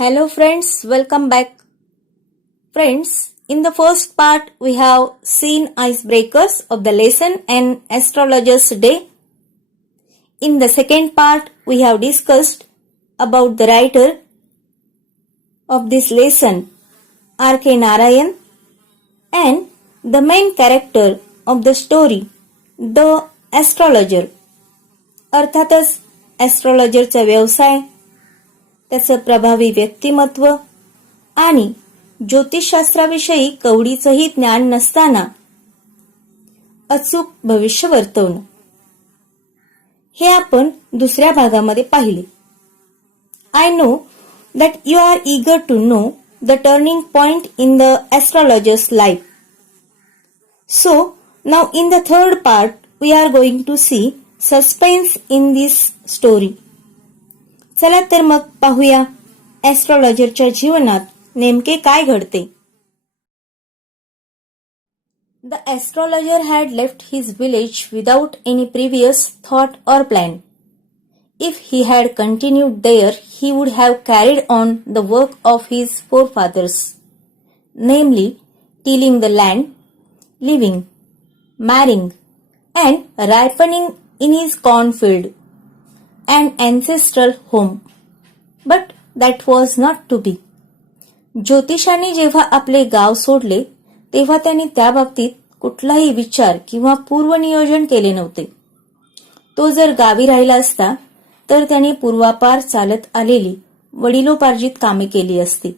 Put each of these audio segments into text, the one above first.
Hello friends, welcome back. Friends, in the first part we have seen icebreakers of the lesson and astrologer's day. In the second part we have discussed about the writer of this lesson, R.K. Narayan, and the main character of the story, the astrologer. अर्थातच ॲस्ट्रॉलॉजरचा व्यवसाय, त्याचं प्रभावी व्यक्तिमत्व आणि ज्योतिषशास्त्राविषयी कवडीचंही ज्ञान नसताना अचूक भविष्य वर्तवणं, हे आपण दुसऱ्या भागामध्ये पाहिले. I know that you are eager to know the turning point in the astrologer's life. So, now in the third part, we are going to see suspense in this story. चला तर मग पाहूया ॲस्ट्रॉलॉजरच्या जीवनात नेमके काय घडते. The astrologer had left his village without any previous thought or plan. If he had continued there, he would have carried on the work of his forefathers, namely tilling the land, living, marrying, and ripening in his cornfield, an ancestral home. But that was not to be. ज्योतिषाने जेव्हा आपले गाव सोडले तेव्हा त्याने त्या बाबतीत कुठलाही विचार किंवा पूर्वनियोजन केले नव्हते. तो जर गावी राहिला असता तर त्याने पूर्वापार चालत आलेली वडिलोपार्जित कामे केली असती,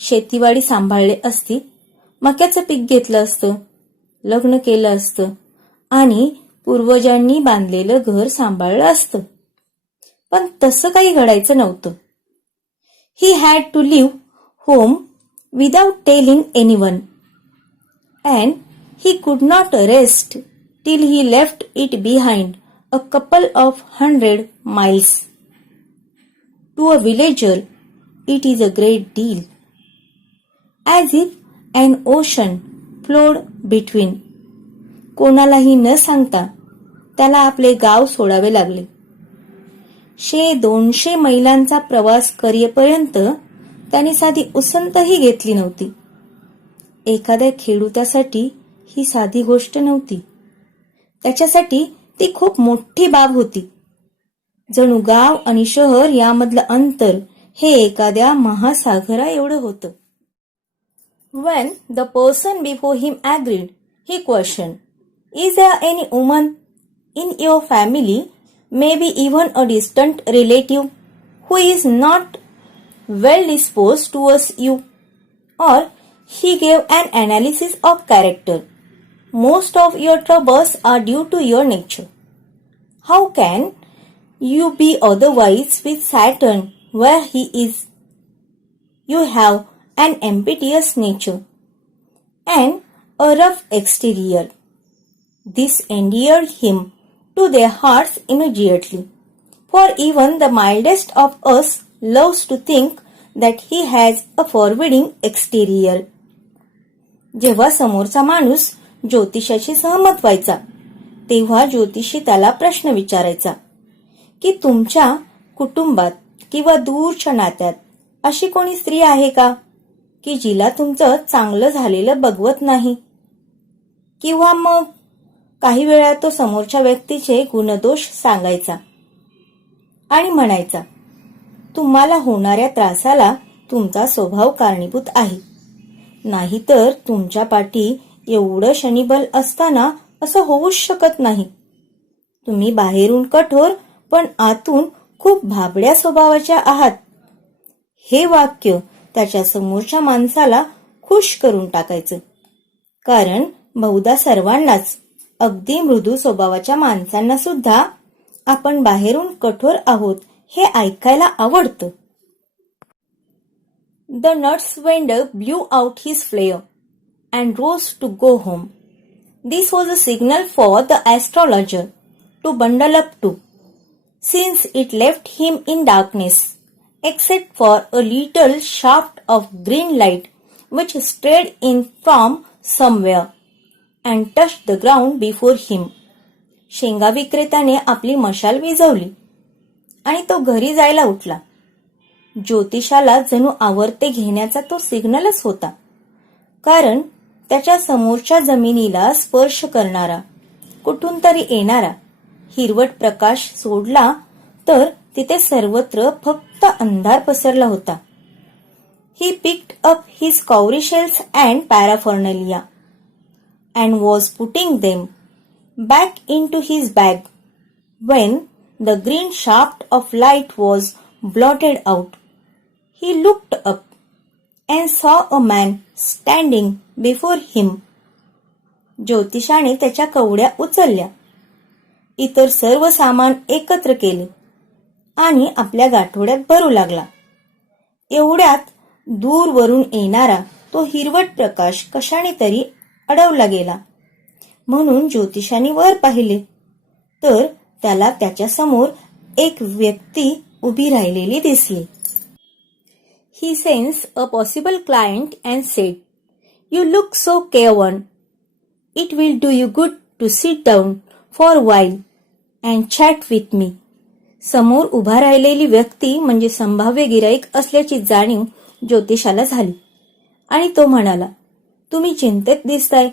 शेतीवाडी सांभाळले असती, मक्याचं पीक घेतलं असतं, लग्न केलं असतं आणि पूर्वजांनी बांधलेलं घर सांभाळलं असतं. पण तसं काही घडायचं नव्हतं. He had to leave home without telling anyone, and he could not rest till he left it behind a couple of 100 miles. To a villager, it is a great deal. As if an ocean flowed between. कोणालाही न सांगता त्याला आपले गाव सोडावे लागले. 100-200 मैलांचा प्रवास करेपर्यंत त्याने साधी उसंतही घेतली नव्हती. एखाद्या खेडूतासाठी ही साधी गोष्ट नव्हती. त्याच्यासाठी ती खूप मोठी बाब होती. जणू गाव आणि शहर यामधलं अंतर हे एखाद्या महासागरा एवढं होतं. When the person before him agreed, he questioned, "Is there any woman in your family, maybe even a distant relative, who is not well disposed towards you?" Or he gave an analysis of character. Most of your troubles are due to your nature. How can you be otherwise with Saturn where he is? You have an impetuous nature and a rough exterior. This endeared him to their hearts immediately, for even the mildest of us loves to think that he has a forbidding exterior. जेव्हा समोरचा माणूस ज्योतिषाशी सहमत व्हायचा तेव्हा ज्योतिषी त्याला प्रश्न विचारायचा की तुमच्या कुटुंबात किंवा दूरच्या नात्यात अशी कोणी स्त्री आहे का की जिला तुमचं चांगलं झालेलं बघवत नाही. किंवा मग काही वेळा तो समोरच्या व्यक्तीचे गुणदोष सांगायचा आणि म्हणायचा, तुम्हाला होणाऱ्या त्रासाला तुमचा स्वभाव कारणीभूत आहे, नाहीतर तुमच्या पाठी एवढं शनिबल असताना असं होऊच शकत नाही. तुम्ही बाहेरून कठोर पण आतून खूप भाबड्या स्वभावाच्या आहात. हे वाक्य त्याच्या समोरच्या माणसाला खुश करून टाकायचं. कारण बहुधा सर्वांनाच, अगदी मृदू स्वभावाच्या माणसांना सुद्धा आपण बाहेरून कठोर आहोत हे ऐकायला आवडतं. The nuts vendor blew out his flare and rose to go home. This was a signal for the astrologer to bundle up too, since it left him in darkness, except for a little shaft of green light which strayed in from somewhere and touched the ground before him. शेंगा विक्रेत्याने आपली मशाल विझवली आणि तो घरी जायला उठला. ज्योतिषाला जणू आवर्ते घेण्याचा तो सिग्नलच होता. कारण त्याच्या समोरच्या जमिनीला स्पर्श करणारा, कुठून तरी येणारा हिरवट प्रकाश सोडला तर तिथे सर्वत्र फक्त अंधार पसरला होता. He picked up his cowrie shells and paraphernalia and was putting them back into his bag when the green shaft of light was blotted out. He looked up and saw a man standing before him. ज्योतिषाने त्याच्या कवड्या उचलल्या, इतर सर्व सामान एकत्र केले आणि आपल्या गाठोड्यात भरू लागला. एवढ्यात दूरवरून येणारा तो हिरवट प्रकाश कशाने तरी अडवला गेला. म्हणून ज्योतिषाने वर पाहिले तर त्याला त्याच्या समोर एक व्यक्ती उभी राहिलेली दिसली. He sensed a possible client and said, "You look so careworn. It will do you good to sit down for a while and chat with me." समोर उभा राहिलेली व्यक्ती म्हणजे संभाव्य गिराईक असल्याची जाणीव ज्योतिषाला झाली आणि तो म्हणाला, "तुम्ही चिंतेत दिसताय.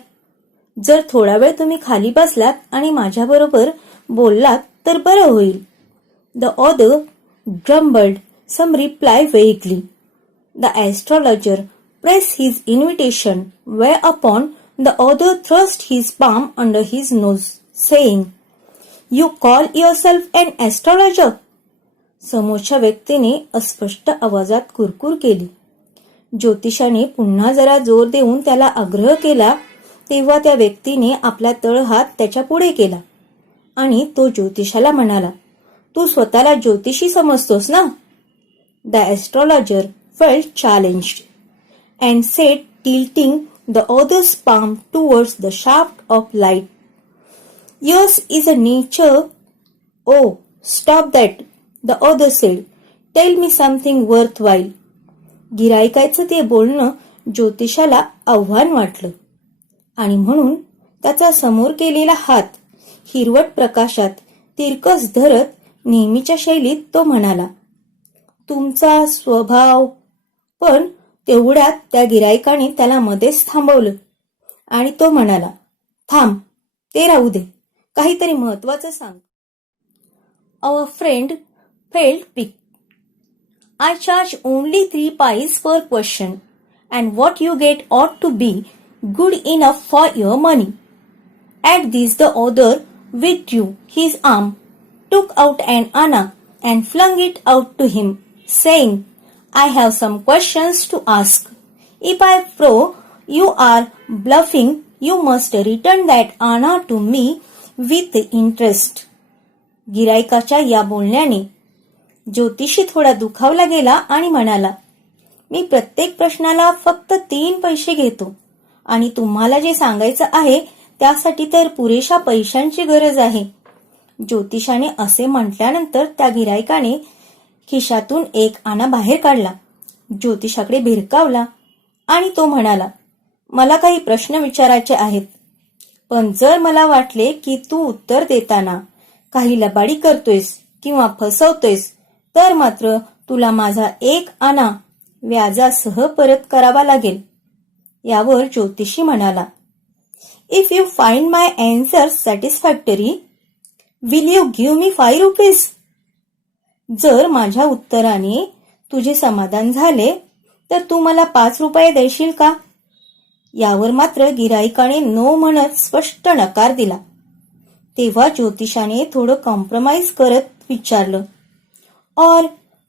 जर थोडा वेळ तुम्ही खाली बसलात आणि माझ्याबरोबर बोललात तर बरं होईल." The other grumbled some reply vaguely. The astrologer pressed his invitation, whereupon the other thrust his palm under his nose, saying, "You call yourself an astrologer?" समोरच्या व्यक्तीने अस्पष्ट आवाजात कुरकुर केली. ज्योतिषाने पुन्हा जरा जोर देऊन त्याला आग्रह केला तेव्हा त्या व्यक्तीने आपला तळहात त्याच्या पुढे केला आणि तो ज्योतिषाला म्हणाला, "तू स्वतःला ज्योतिषी समजतोस ना?" The astrologer felt challenged and said, tilting the other's palm towards the shaft of light, "Yours is a nature." "Oh, stop that," the other said. "Tell me something worthwhile." गिराईकाचं ते बोलणं ज्योतिषाला आव्हान वाटलं आणि म्हणून त्याचा समोर केलेला हात हिरवट प्रकाशात तिरकस धरत नेहमीच्या शैलीत तो म्हणाला, "तुमचा स्वभाव." पण तेवढ्यात त्या गिराईकाने त्याला मध्येच थांबवलं आणि तो म्हणाला, "थांब, ते राहू दे, काहीतरी महत्वाचं सांग." Our friend felt piqued. "I charge only 3 pice per question, and what you get ought to be good enough for your money." At this the other withdrew his arm, took out an anna, and flung it out to him, saying, "I have some questions to ask. If I prove you are bluffing, you must return that anna to me with interest." गिराईकाच्या या बोलण्याने ज्योतिषी थोडा दुखावला गेला आणि म्हणाला, "मी प्रत्येक प्रश्नाला फक्त 3 पैसे घेतो आणि तुम्हाला जे सांगायचं आहे त्यासाठी तर पुरेशा पैशांची गरज आहे." ज्योतिषाने असे म्हटल्यानंतर त्या गिराईकाने खिशातून एक आणा बाहेर काढला, ज्योतिषाकडे भिरकावला आणि तो म्हणाला, "मला काही प्रश्न विचारायचे आहेत, पण जर मला वाटले की तू उत्तर देताना काही लबाडी करतोयस किंवा फसवतोयस तर मात्र तुला माझा 1 आणा व्याजासह परत करावा लागेल." यावर ज्योतिषी म्हणाला, "If you find my answer satisfactory, will you give me 5 rupees?" जर माझ्या उत्तराने तुझे समाधान झाले तर तू मला 5 रुपये देशील का? यावर मात्र गिराईकाने नो म्हणत स्पष्ट नकार दिला. तेव्हा ज्योतिषाने थोडं कॉम्प्रोमाइज करत विचारलं, "or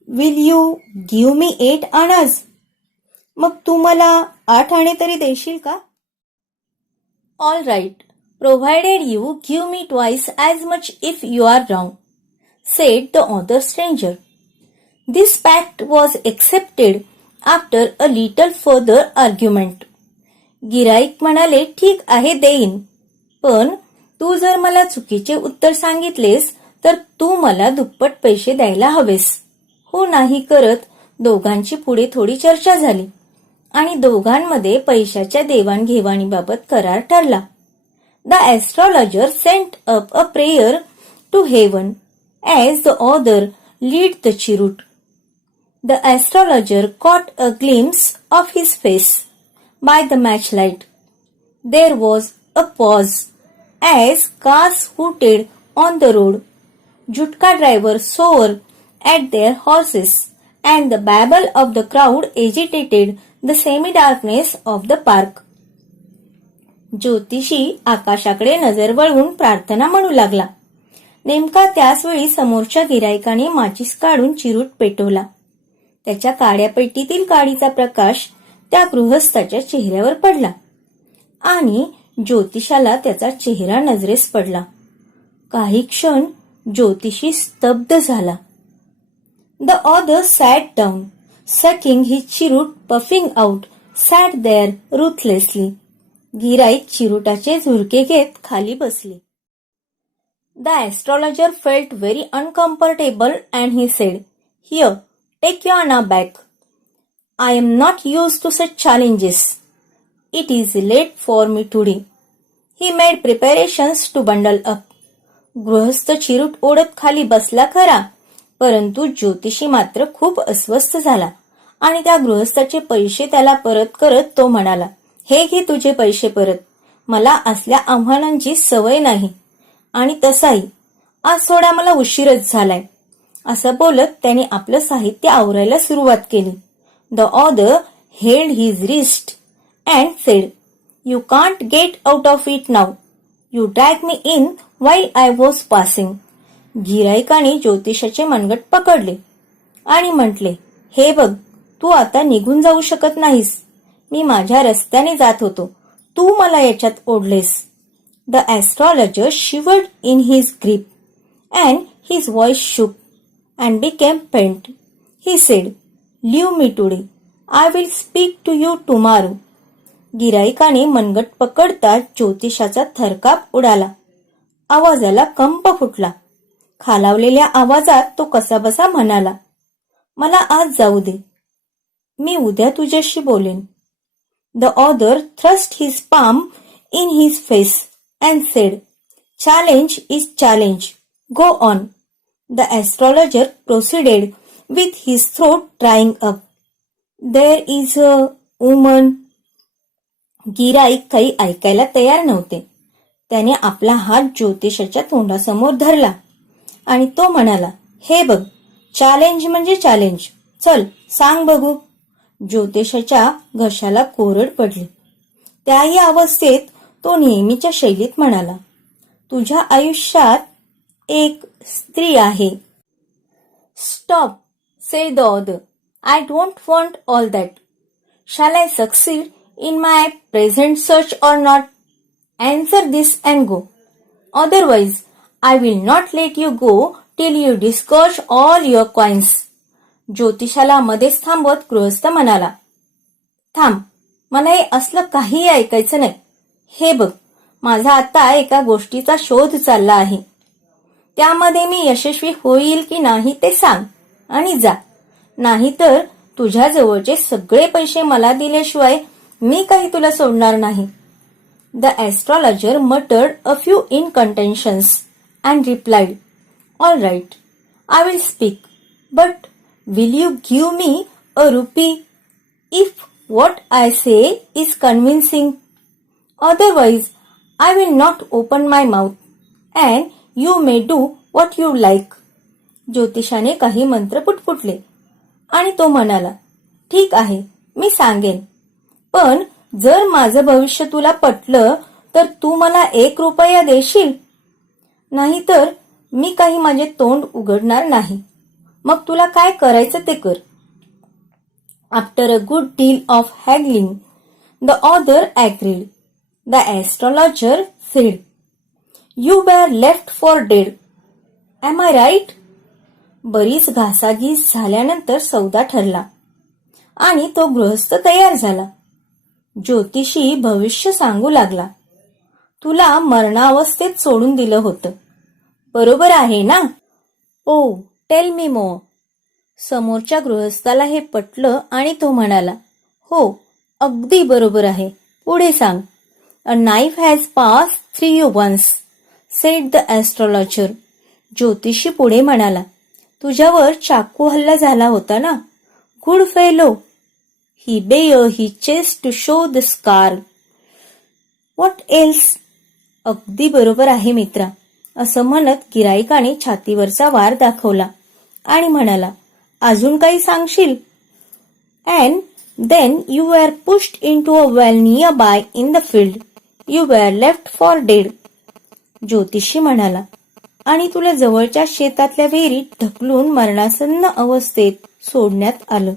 will you give me 8 आणाज? मग तू मला 8 आणे तरी देशील का?" "All right, provided you give me twice as much if you are wrong," said the other stranger. This pact was accepted after a little further argument. गिराईक म्हणाले, "ठीक आहे, देईन, पण तू जर मला चुकीचे उत्तर सांगितलेस तर तू मला दुप्पट पैसे द्यायला हवेस." हो नाही करत दोघांची पुढे थोडी चर्चा झाली आणि दोघांमध्ये पैशाच्या देवाणघेवाणीबाबत करार ठरला. The astrologer sent up a prayer to heaven as the other lit the cheroot. The astrologer caught a glimpse of his face by the matchlight. There was a pause as cars hooted on the road. Jutka drivers swore at their horses, and the babble of the crowd agitated the semi-darkness of the park. ज्योतिषी आकाशाकडे नजर वळवून प्रार्थना म्हणू लागला. नेमका त्याच वेळी समोरच्या गिरायकाने माचीस काढून चिरूट पेटवला. त्याच्या काड्या पेटीतील काडीचा प्रकाश त्या गृहस्थाच्या चेहऱ्यावर पडला आणि ज्योतिषाला त्याचा चेहरा नजरेस पडला. काही क्षण ज्योतिषी स्तब्ध झाला. The other sat down, sucking his cheroot, puffing out, sat there ruthlessly. गिराईक चिरुटाचे झुरके घेत खाली बसले. The astrologer felt very uncomfortable and he said, "Here, take your Anna back. I am not used to such challenges. It is late for me today." He made preparations to bundle up. गृहस्थ चिरूट ओढत खाली बसला खरा, परंतु ज्योतिषी मात्र खूप अस्वस्थ झाला आणि त्या गृहस्थाचे पैसे त्याला परत करत तो म्हणाला, "हे घे तुझे पैसे परत. मला असल्या आव्हानांची सवय नाही आणि तसाही आज थोडा मला उशीरच झालाय." असं बोलत त्याने आपलं साहित्य आवरायला सुरुवात केली. The other held his wrist and sed, "you can't get out of it now. You drag me in while I was passing." गिरायकाने ज्योतिषाचे मनगट पकडले आणि म्हटले, "हे बघ, तू आता निघून जाऊ शकत नाहीस. मी माझ्या रस्त्याने जात होतो. तू मला याच्यात ओढलेस." The astrologer shivered in his grip and his voice shook and became faint. He said, "Leave me today. I will speak to you tomorrow." गिरायकाने मनगट पकडता ज्योतिषाचा थरकाप उडाला. आवाजाला कंप फुटला. खालावलेल्या आवाजात तो कसाबसा म्हणाला, "मला आज जाऊ दे. मी उद्या तुझ्याशी बोलेन." The other thrust his palm in his face and said, "Challenge is challenge. Go on." The astrologer proceeded with his throat drying up. "There is a woman." गिराईक काही ऐकायला तयार नव्हते. त्याने आपला हात ज्योतिषाच्या तोंडासमोर धरला आणि तो म्हणाला, "हे बघ, चॅलेंज म्हणजे चॅलेंज. चल सांग बघू." ज्योतिषाच्या घशाला कोरड पडली. त्याही अवस्थेत तो नेहमीच्या शैलीत म्हणाला, "तुझ्या आयुष्यात एक स्त्री आहे." "Stop," said the other. "I don't want all that. Shall I succeed in my present search or not? Answer this and go. Otherwise, I will not let you go till you disgorge all your coins." ज्योतिषाला मध्येच थांबवत गृहस्थ म्हणाला, "थांब, मला हे असलं काहीही ऐकायचं नाही. हे बघ, माझा आता एका गोष्टीचा शोध चालला आहे. त्यामध्ये मी यशस्वी होईल की नाही ते सांग आणि जा. नाहीतर तुझ्या जवळचे सगळे पैसे मला दिल्याशिवाय मी काही तुला सोडणार नाही." The astrologer muttered a few incantations and replied, "All right, I will speak, but will you give me a rupee if what I say is convincing? Otherwise, I will not open my mouth and you may do what you like." ज्योतिषाने काही मंत्र पुटपुटले आणि तो म्हणाला, "ठीक आहे, मी सांगेन. पण जर माझं भविष्य तुला पटलं तर तू मला 1 रुपया देशील. नाहीतर मी काही माझे तोंड उघडणार नाही. मग तुला काय करायचं ते कर." After a good deal of haggling, the other agreed. The astrologer said, "You were left for dead. Am I right?" बरीच घासाघीस झाल्यानंतर सौदा ठरला आणि तो गृहस्थ तयार झाला. ज्योतिषी भविष्य सांगू लागला, "तुला मरणावस्थेत सोडून दिलं होतं. बरोबर आहे ना?" "ओ, टेल मी मोर." समोरच्या गृहस्थाला हे पटलं आणि तो म्हणाला, "हो, अगदी बरोबर आहे. पुढे सांग." "A knife has passed through you once," said the astrologer. ज्योतिषी पुढे म्हणाला, "तुझ्यावर चाकू हल्ला झाला होता ना. Good fellow. He bared his chest to show the scar. What else? अगदी बरोबर आहे मित्रा, असं म्हणत गिराईकाने छातीवरचा वार दाखवला आणि म्हणाला, अजून काही सांगशील? And then you were pushed into a well nearby in the field. You were left for dead. ज्योतिषी म्हणाला, आणि तुला जवळच्या शेतातल्या विहिरीत ढकलून मरणासन्न अवस्थेत सोडण्यात आलं.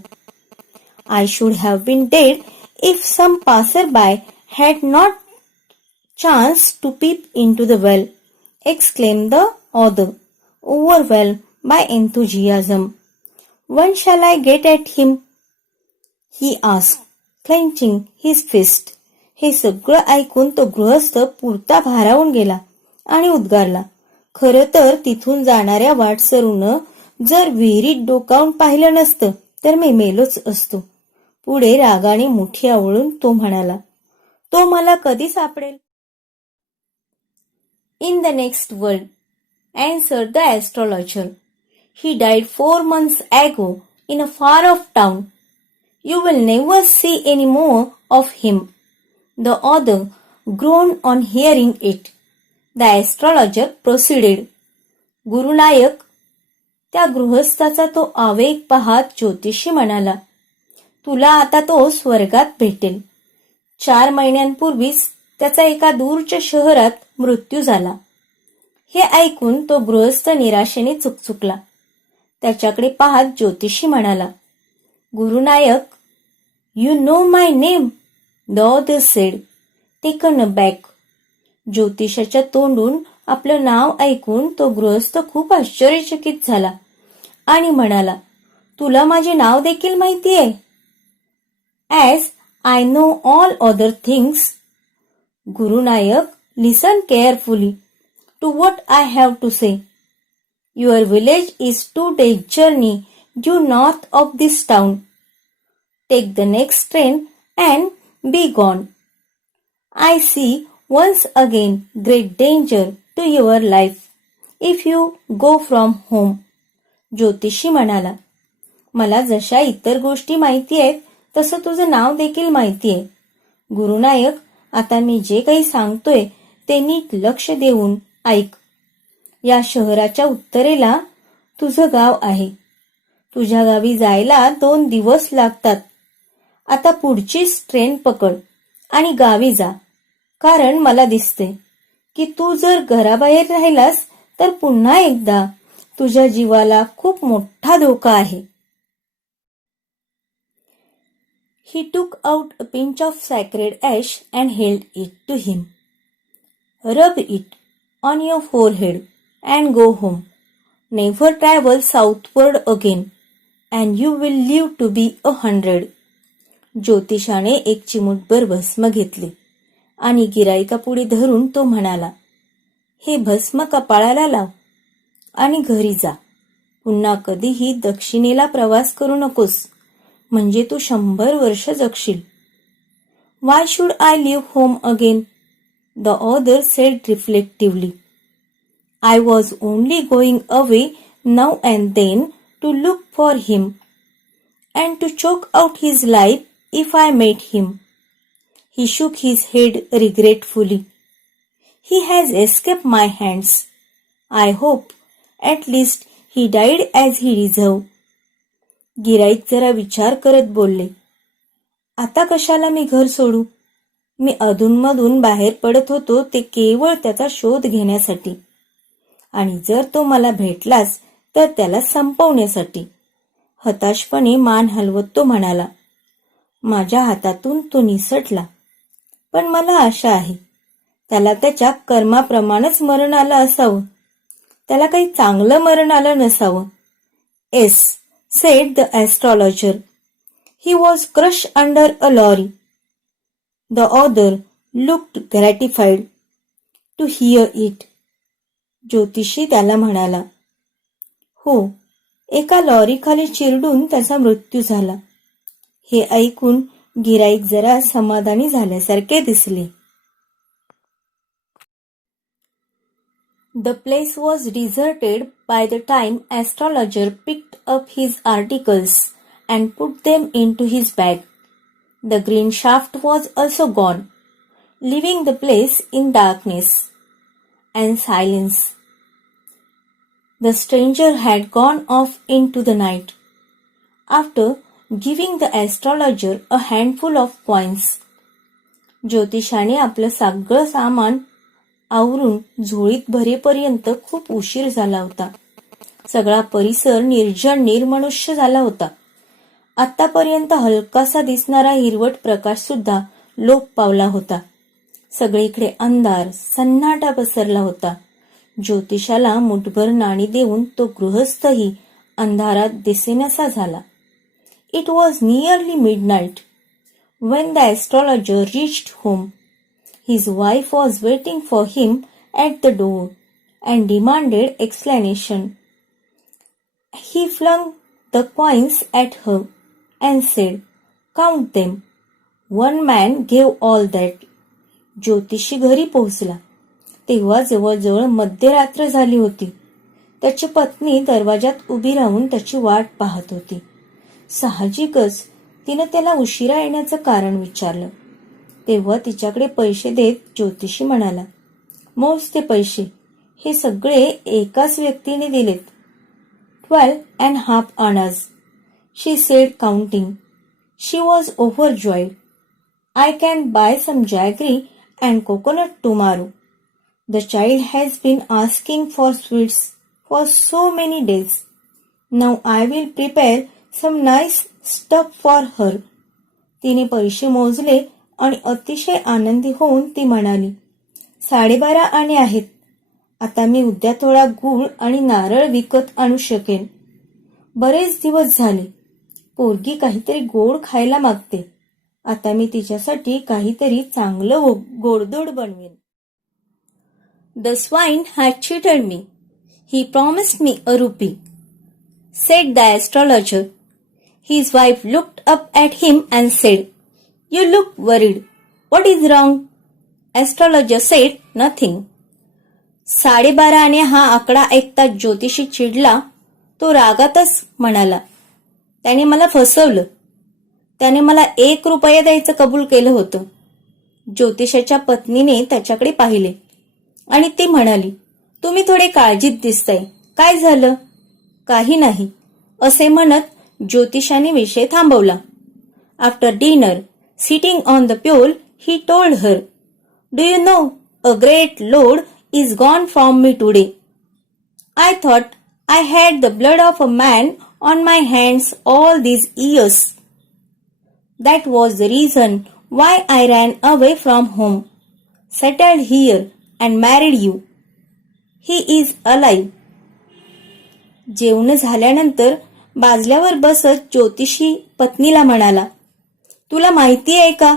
I should have been dead if some passerby had not chanced to peep into the well, exclaimed the author, overwhelmed by enthusiasm. When shall I get at him? He asked, clenching his fist. हे सगळं ऐकून तो गृहस्थ पुरता भारावून गेला आणि उद्गारला, खरं तर तिथून जाणाऱ्या वाटसरूनं जर विहिरीत डोकावून पाहिलं नसतं तर मी मेलोच असतो. पुढे रागाने मुठी आवळून तो म्हणाला, तो मला कधी सापडेल? In the next world, answered the astrologer. He died 4 months ago in a far-off town. You will never see any more of him. The author groaned on hearing it. The astrologer proceeded. गुरुनायक, त्या गृहस्थाचा तो आवेग पाहत ज्योतिषी म्हणाला, तुला आता तो स्वर्गात भेटेल. 4 महिन्यांपूर्वीच त्याचा एका दूरच्या शहरात मृत्यू झाला. हे ऐकून तो गृहस्थ निराशेने चुकचुकला. त्याच्याकडे पाहत ज्योतिषी म्हणाला, Gurunayak, you know my name, the author said, taken aback. ज्योतिषाच्या तोंडून आपलं नाव ऐकून तो गृहस्थ खूप आश्चर्यचकित झाला आणि म्हणाला, तुला माझे नाव देखील माहितीये? As I know all other things. Gurunayak, listen carefully to what I have to say. Your village is 2 days' journey due north of this town. Take the next train and be gone. I see once again great danger to your life if you go from home. ज्योतिषी म्हणाला, मला जशा इतर गोष्टी माहिती आहेत तसं तुझं नाव देखील माहिती आहे. गुरुनायक, आता मी जे काही सांगतोय ते नीट लक्ष देऊन ऐक. या शहराच्या उत्तरेला तुझं गाव आहे. तुझ्या गावी जायला 2 दिवस लागतात. आता पुढचीच ट्रेन पकड आणि गावी जा, कारण मला दिसते की तू जर घराबाहेर राहिलास तर पुन्हा एकदा तुझ्या जीवाला खूप मोठा धोका आहे. He took out a pinch of sacred ash and held it to him. Rub it on your forehead and go home. Never travel southward again, and you will live to be 100. ज्योतिषाने एक चिमूटभर भस्म घेतले आणि गिराईकापुढे धरून तो म्हणाला, हे भस्म कपाळाला लाव आणि घरी जा. पुन्हा कधीही दक्षिणेला प्रवास करू नकोस, म्हणजे तू 100 वर्ष जगशील. Why should I leave home again? The author said reflectively. I was only going away now and then to look for him and to choke out his life if I met him. He shook his head regretfully. He has escaped my hands. I hope at least he died as he deserved. गिराईक जरा विचार करत बोलले, आता कशाला मी घर सोडू? मी अधूनमधून बाहेर पडत होतो ते केवळ त्याचा शोध घेण्यासाठी, आणि जर तो मला भेटलाच तर त्याला संपवण्यासाठी. हताशपणे मान हलवत तो म्हणाला, माझ्या हातातून तो निसटला, पण मला आशा आहे त्याला त्याच्या कर्माप्रमाणेच मरण आलं असावं. त्याला काही चांगलं मरण आलं नसावं. Yes, said the astrologer. He was crushed under a lorry. The author looked gratified to hear it. ज्योतिषी त्याला म्हणाला, हो, एका लॉरीखाली चिरडून त्याचा मृत्यू झाला. हे ऐकून गिराईक जरा समाधानी झाल्यासारखे दिसले. The place was deserted by the time astrologer picked up his articles and put them into his bag. The green shaft was also gone, leaving the place in darkness and silence. The stranger had gone off into the night, after giving the astrologer a handful of coins. ज्योतिषाने आपलं सगळं सामान आवरून झोळीत भरेपर्यंत खूप उशीर झाला होता. सगळा परिसर निर्जन निर्मनुष्य झाला होता. आतापर्यंत हलकासा दिसणारा हिरवट प्रकाश सुद्धा लोप पावला होता. सगळीकडे अंधार सन्नाटा पसरला होता. ज्योतिषाला मुठभर नाणी देऊन तो गृहस्थही अंधारात दिसेनासा झाला. It was nearly midnight when the astrologer reached home. His wife was waiting for him at the door and demanded explanation. He flung the coins at her and said, "Count them." One man gave all that. ज्योतिषी घरी पोहोचला तेव्हा जवळजवळ मध्यरात्र झाली होती. त्याची पत्नी दरवाजात उभी राहून त्याची वाट पाहत होती. साहजिकच तिनं त्याला उशिरा येण्याचं कारण विचारलं. तेव्हा तिच्याकडे पैसे देत ज्योतिषी म्हणाला, "मोज ते पैसे. हे सगळे एकाच व्यक्तीने दिलेत. 12.5 annas, she said, counting. She was overjoyed. I can buy some jaggery and coconut tomorrow. The child has been asking for sweets for so many days. Now I will prepare some nice stuff for her." तिने पैसे मोजले आणि अतिशय आनंदी होऊन ती म्हणाली, 12.5 आणे आहेत. आता मी उद्या थोडा गूळ आणि नारळ विकत आणू शकेन. बरेच दिवस झाले. पोरगी काहीतरी गोड खायला मागते. आता मी तिच्यासाठी काहीतरी चांगलं गोडधोड बनवेन. The swine had cheated me. He promised me a rupee, said the astrologer. His wife looked up at him and said, "You look worried. What is wrong?" Astrologer said, "Nothing." 12.5 आणे हा आकडा ऐकता ज्योतिषी चिडला. तो रागातच म्हणाला, "त्याने मला फसवलं. त्याने मला 1 रुपया द्यायचं कबूल केलं होतं." ज्योतिषाच्या पत्नीने त्याच्याकडे पाहिले आणि ती म्हणाली, "तुम्ही थोडे काळजीत दिसताय. काय झालं?" "काही नाही," असे म्हणत ज्योतिषाने विषय थांबवला. After dinner, sitting on the pyol, he told her, "do you know, a great load is gone from me today. I thought I had the blood of a man on my hands all these years. That was the reason why I ran away from home, settled here and married you. He is alive." जेवण झाल्यानंतर बाजल्यावर बसत ज्योतिषी पत्नीला म्हणाला, "तुला माहिती आहे का,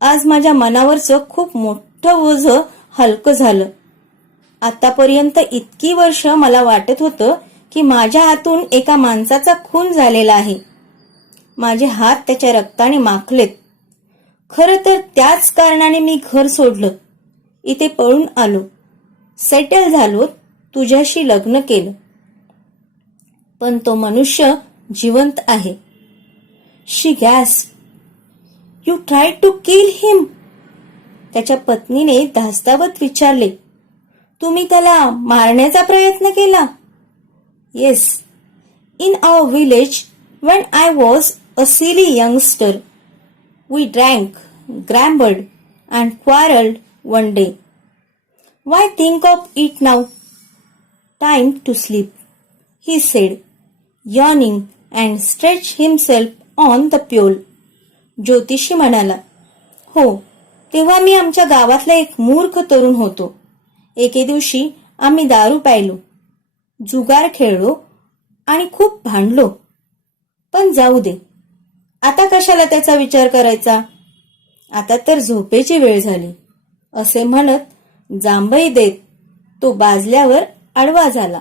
आज माझ्या मनावरचं खूप मोठं ओझं हलकं झालं. आतापर्यंत इतकी वर्ष मला वाटत होतं की माझ्या हातून एका माणसाचा खून झालेला आहे. माझे हात त्याच्या रक्ताने माखलेत. खरं तर त्याच कारणाने मी घर सोडलं, इथे पळून आलो, सेटल झालो, तुझ्याशी लग्न केलं. पण तो मनुष्य जिवंत आहे." She gasp, "you tried to kill him?" त्याच्या पत्नीने धास्तावत विचारले, "तुम्ही त्याला मारण्याचा प्रयत्न केला?" "Yes, in our village when I was a silly youngster. We drank, gambled, and quarreled one day. Why think of it now? Time to sleep," he said, yawning and stretched himself on the pole. ज्योतिषी म्हणाला, "हो, तेव्हा मी आमच्या गावातला एक मूर्ख तरुण होतो. एके दिवशी आम्ही दारू प्यायलो, जुगार खेळलो आणि खूप भांडलो. पण जाऊ दे, आता कशाला त्याचा विचार करायचा. आता तर झोपेची वेळ झाली." असे म्हणत जांभई देत तो बाजल्यावर आडवा झाला.